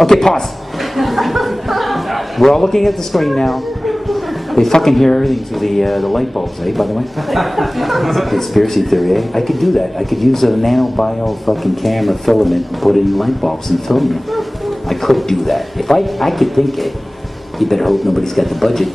Okay, pause. We're all looking at the screen now. They fucking hear everything through the light bulbs, eh, by the way? Conspiracy theory, eh? I could do that. I could use a nanobio fucking camera filament and put it in light bulbs and film you. I could do that. If I could think it, you better hope nobody's got the budget.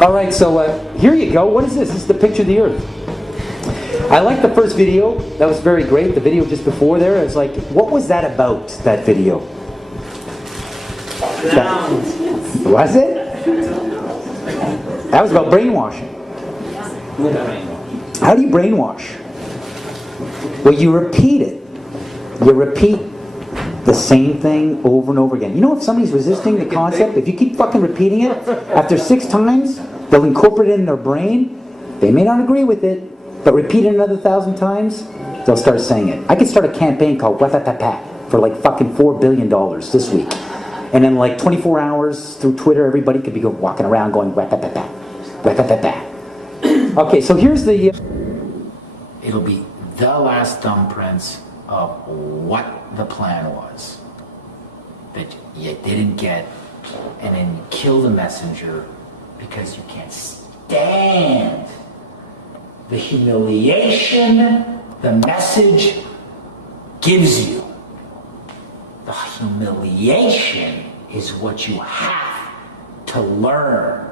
All right, so here you go. What is this? This is the picture of the Earth. I like the first video. That was very great. The video just before there, I was like, what was that about, that video? Was it? That was about brainwashing. How do you brainwash? Well, you repeat it. You repeat the same thing over and over again. You know, if somebody's resisting the concept, if you keep fucking repeating it, after 6 times, they'll incorporate it in their brain. They may not agree with it, but repeat it another 1,000 times, they'll start saying it. I could start a campaign called Wah-pa-pa-pa for like fucking $4 billion this week. And in like 24 hours through Twitter, everybody could be walking around going Wah-pa-pa-pa, Wah-pa-pa-pa. Okay, so here's the... It'll be the last thumbprints of what the plan was that you didn't get, and then you kill the messenger because you can't stand the humiliation the message gives you. The humiliation is what you have to learn.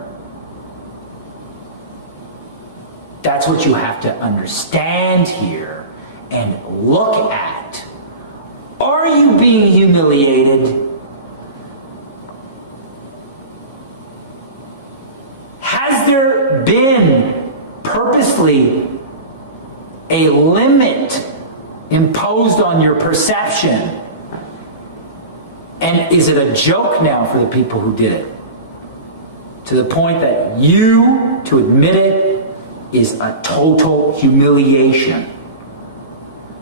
That's what you have to understand here and look at. Are you being humiliated? Has there been purposely a limit imposed on your perception? And is it a joke now for the people who did it? To the point that to admit it is a total humiliation.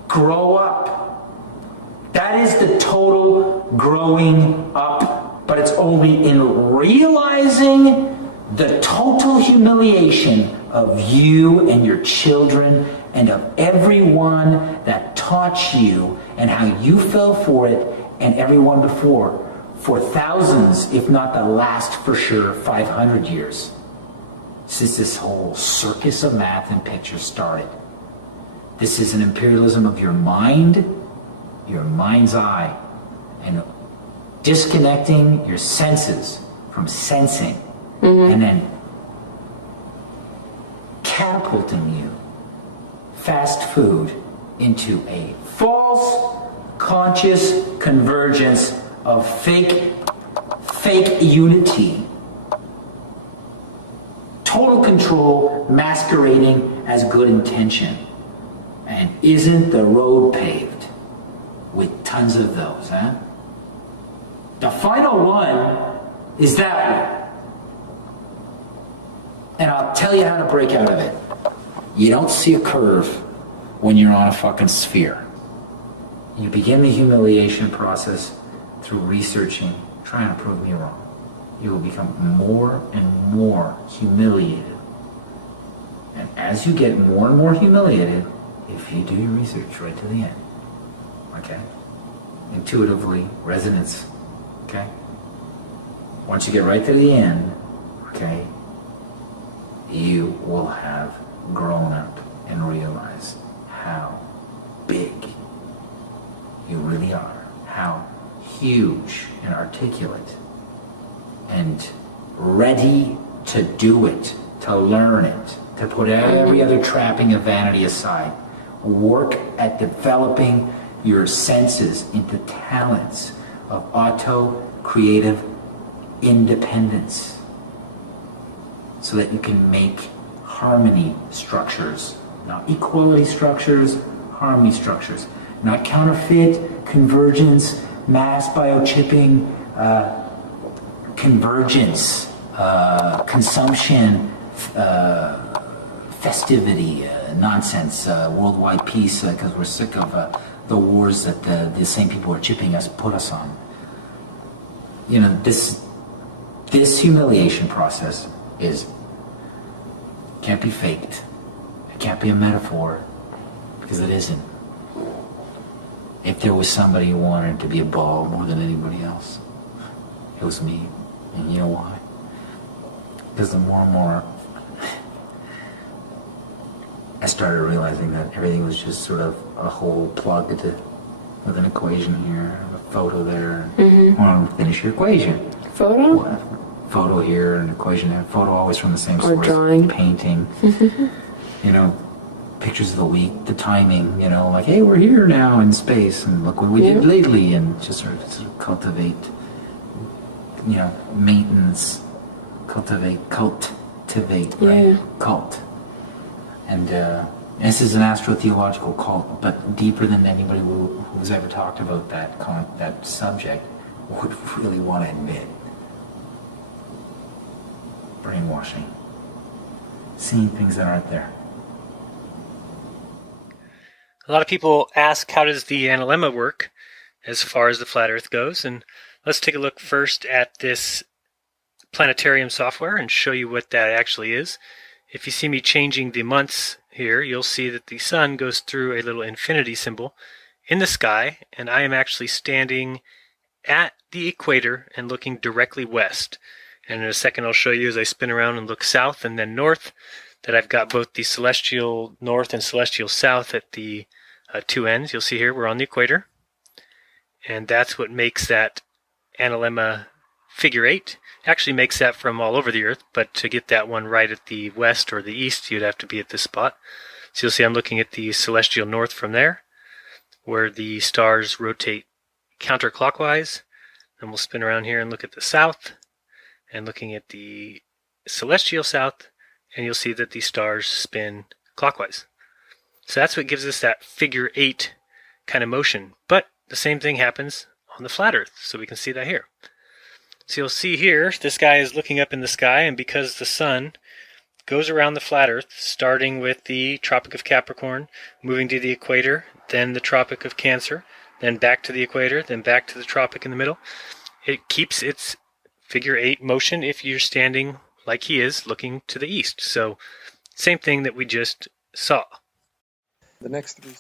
Grow up. That is the total growing up. But it's only in realizing the total humiliation of you and your children and of everyone that taught you and how you fell for it and everyone before for thousands, if not the last for sure 500 years since this whole circus of math and pictures started. This is an imperialism of your mind, your mind's eye, and disconnecting your senses from sensing, and then catapulting you, fast food, into a false conscious convergence of fake unity. Total control masquerading as good intention. And isn't the road paved with tons of those, huh? The final one is that one. And I'll tell you how to break out of it. You don't see a curve when you're on a fucking sphere. You begin the humiliation process through researching, trying to prove me wrong. You will become more and more humiliated. And as you get more and more humiliated, if you do your research right to the end, okay? Intuitively, resonance, okay? Once you get right to the end, okay, you will have grown up and realized how big you really are, how huge and articulate and ready to do it, to learn it, to put every other trapping of vanity aside. Work at developing your senses into talents of auto-creative independence so that you can make harmony structures, not equality structures, harmony structures, not counterfeit, convergence, mass biochipping, convergence, consumption, festivity, nonsense, worldwide peace, because we're sick of the wars that the same people who are chipping us put us on. You know, this This humiliation process can't be faked. It can't be a metaphor, because it isn't. If there was somebody who wanted to be a ball more than anybody else, it was me. And you know why? Because the more and more I started realizing that everything was just sort of a hole plugged with an equation here, a photo there. Mm-hmm. I want to finish your equation. Photo? Photo here, an equation there. Photo always from the same source. Or drawing. Painting. You know, pictures of the week, the timing, you know, like, hey, we're here now in space, and look what we did lately, and just sort of cultivate, you know, maintenance, cultivate, right? Cult. And this is an astrotheological cult, but deeper than anybody who's ever talked about that subject would really want to admit. Brainwashing. Seeing things that aren't there. A lot of people ask, how does the analemma work as far as the flat Earth goes? And let's take a look first at this planetarium software and show you what that actually is. If you see me changing the months here, you'll see that the sun goes through a little infinity symbol in the sky, and I am actually standing at the equator and looking directly west. And in a second I'll show you, as I spin around and look south and then north, that I've got both the celestial north and celestial south at the two ends. You'll see here we're on the equator, and that's what makes that analemma figure 8. Actually makes that from all over the Earth, but to get that one right at the west or the east, you'd have to be at this spot. So you'll see I'm looking at the celestial north from there, where the stars rotate counterclockwise. Then we'll spin around here and look at the south, and looking at the celestial south, and you'll see that the stars spin clockwise. So that's what gives us that figure 8 kind of motion. But the same thing happens on the flat Earth, so we can see that here. So you'll see here, this guy is looking up in the sky, and because the sun goes around the flat Earth, starting with the Tropic of Capricorn, moving to the equator, then the Tropic of Cancer, then back to the equator, then back to the tropic in the middle, it keeps its figure 8 motion if you're standing like he is, looking to the east. So same thing that we just saw. The next three.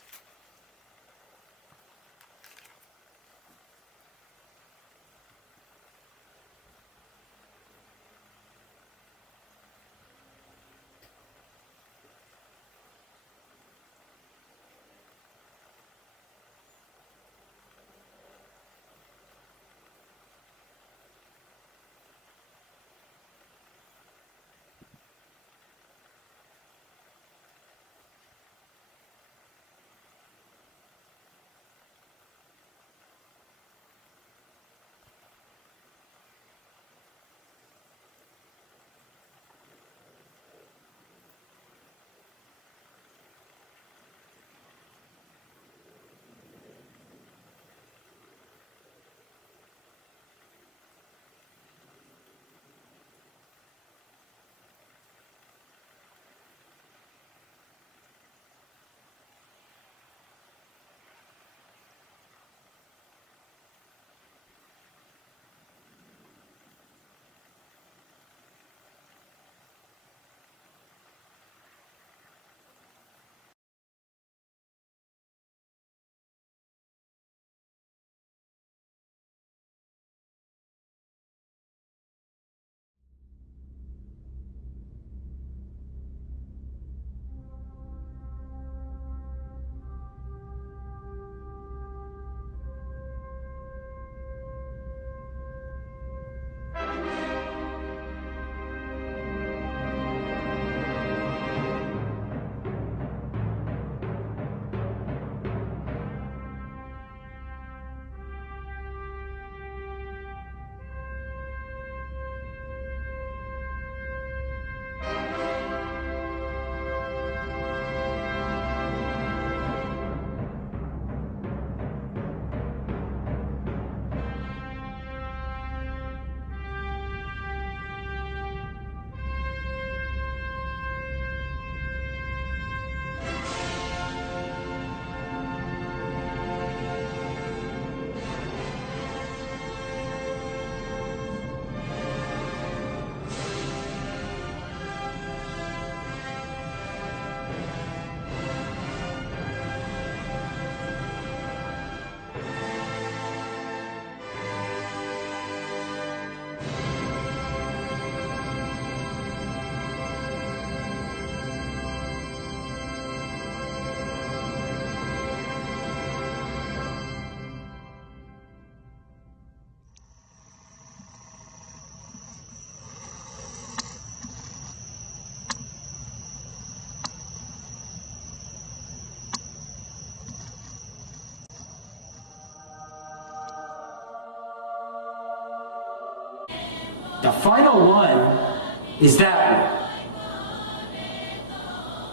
The final one is that one.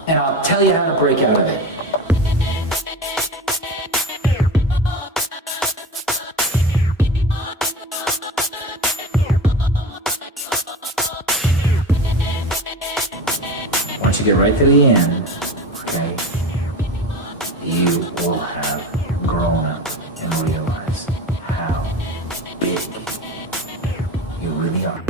And I'll tell you how to break out of it. Once you get right to the end, okay, you will have grown up and realized how big you really are.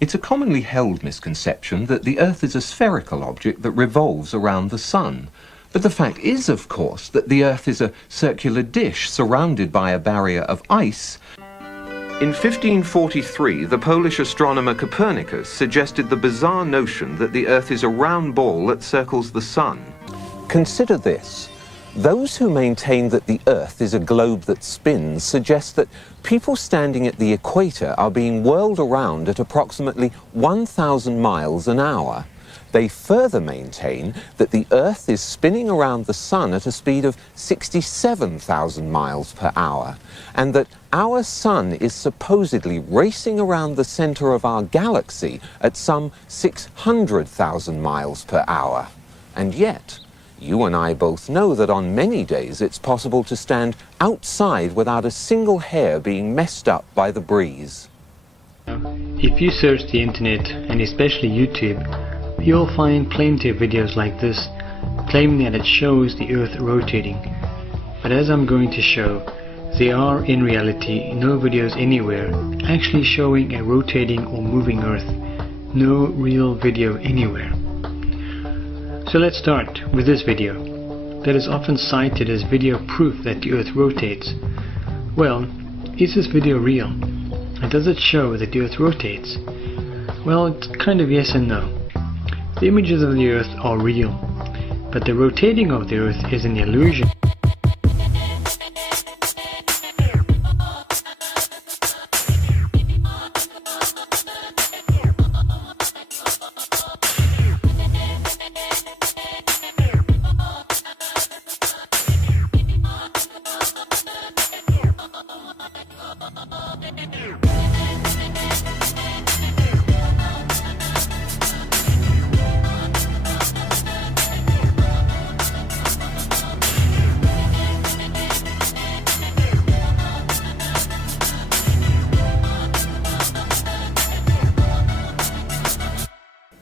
It's a commonly held misconception that the Earth is a spherical object that revolves around the Sun. But the fact is, of course, that the Earth is a circular dish surrounded by a barrier of ice. In 1543, the Polish astronomer Copernicus suggested the bizarre notion that the Earth is a round ball that circles the Sun. Consider this. Those who maintain that the Earth is a globe that spins suggest that people standing at the equator are being whirled around at approximately 1,000 miles an hour. They further maintain that the Earth is spinning around the Sun at a speed of 67,000 miles per hour, and that our Sun is supposedly racing around the center of our galaxy at some 600,000 miles per hour. And yet, you and I both know that on many days it's possible to stand outside without a single hair being messed up by the breeze. If you search the internet, and especially YouTube, you'll find plenty of videos like this claiming that it shows the Earth rotating. But as I'm going to show, there are in reality no videos anywhere actually showing a rotating or moving Earth. No real video anywhere. So let's start with this video that is often cited as video proof that the Earth rotates. Well, is this video real? And does it show that the Earth rotates? Well, it's kind of yes and no. The images of the Earth are real, but the rotating of the Earth is an illusion.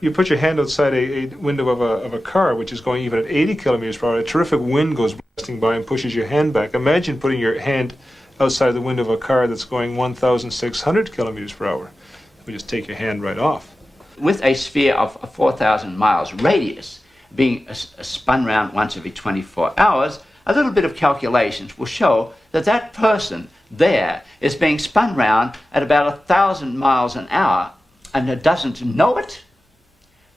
You put your hand outside a window of a car which is going even at 80 kilometers per hour, a terrific wind goes blasting by and pushes your hand back. Imagine putting your hand outside the window of a car that's going 1,600 kilometers per hour. It would just take your hand right off. With a sphere of 4,000 miles radius being spun round once every 24 hours, a little bit of calculations will show that that person there is being spun round at about 1,000 miles an hour and it doesn't know it.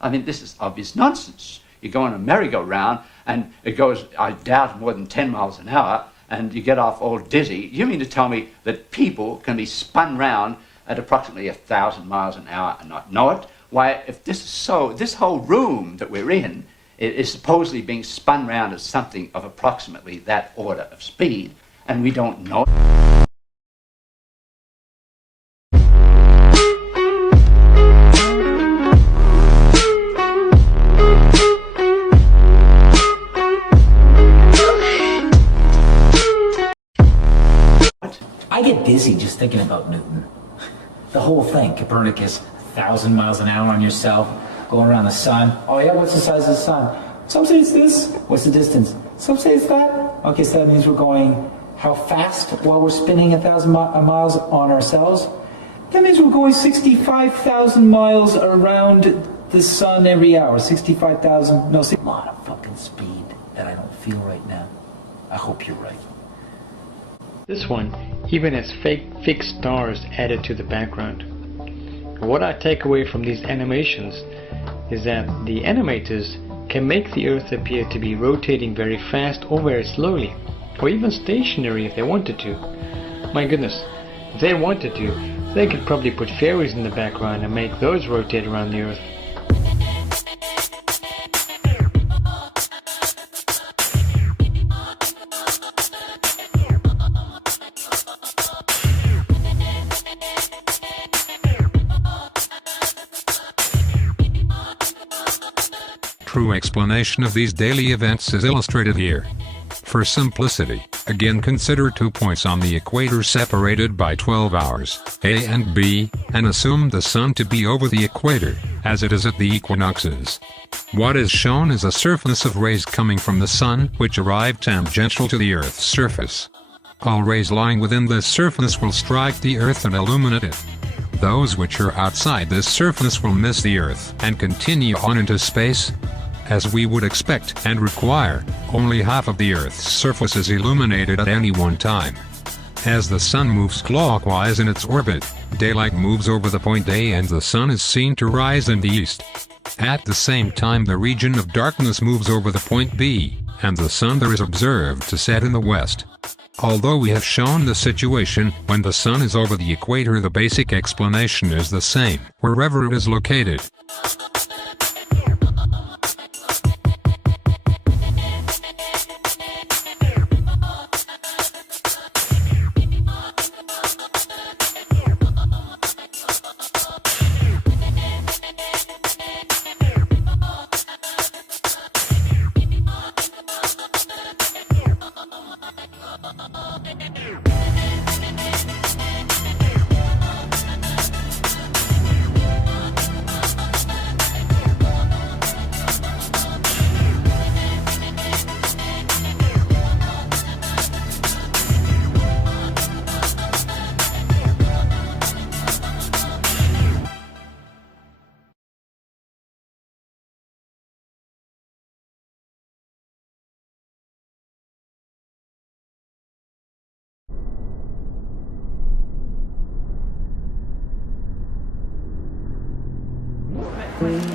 I mean, this is obvious nonsense. You go on a merry-go-round and it goes, I doubt, more than 10 miles an hour and you get off all dizzy. You mean to tell me that people can be spun round at approximately 1,000 miles an hour and not know it? Why, if this is so, this whole room that we're in is supposedly being spun round at something of approximately that order of speed, and we don't know it. I get dizzy just thinking about Newton. The whole thing, Copernicus, 1,000 miles an hour on yourself, going around the sun. Oh yeah, what's the size of the sun? Some say it's this. What's the distance? Some say it's that. Okay, so that means we're going how fast while we're spinning 1,000 miles on ourselves? That means we're going 65,000 miles around the sun every hour. 65,000, no, a lot of fucking speed that I don't feel right now. I hope you're right. This one even has fake stars added to the background. But what I take away from these animations is that the animators can make the Earth appear to be rotating very fast or very slowly, or even stationary if they wanted to. My goodness, if they wanted to, they could probably put fairies in the background and make those rotate around the Earth. True explanation of these daily events is illustrated here. For simplicity, again consider 2 points on the equator separated by 12 hours, A and B, and assume the sun to be over the equator, as it is at the equinoxes. What is shown is a surface of rays coming from the sun which arrive tangential to the Earth's surface. All rays lying within this surface will strike the Earth and illuminate it. Those which are outside this surface will miss the Earth and continue on into space. As we would expect and require, only half of the Earth's surface is illuminated at any one time. As the sun moves clockwise in its orbit, daylight moves over the point A and the sun is seen to rise in the east. At the same time, the region of darkness moves over the point B, and the sun there is observed to set in the west. Although we have shown the situation when the sun is over the equator, the basic explanation is the same wherever it is located.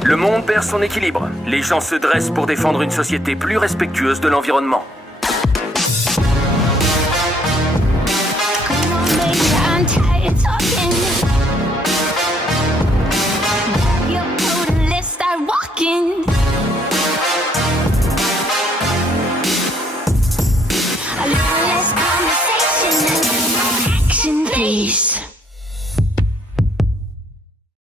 Le monde perd son équilibre. Les gens se dressent pour défendre une société plus respectueuse de l'environnement.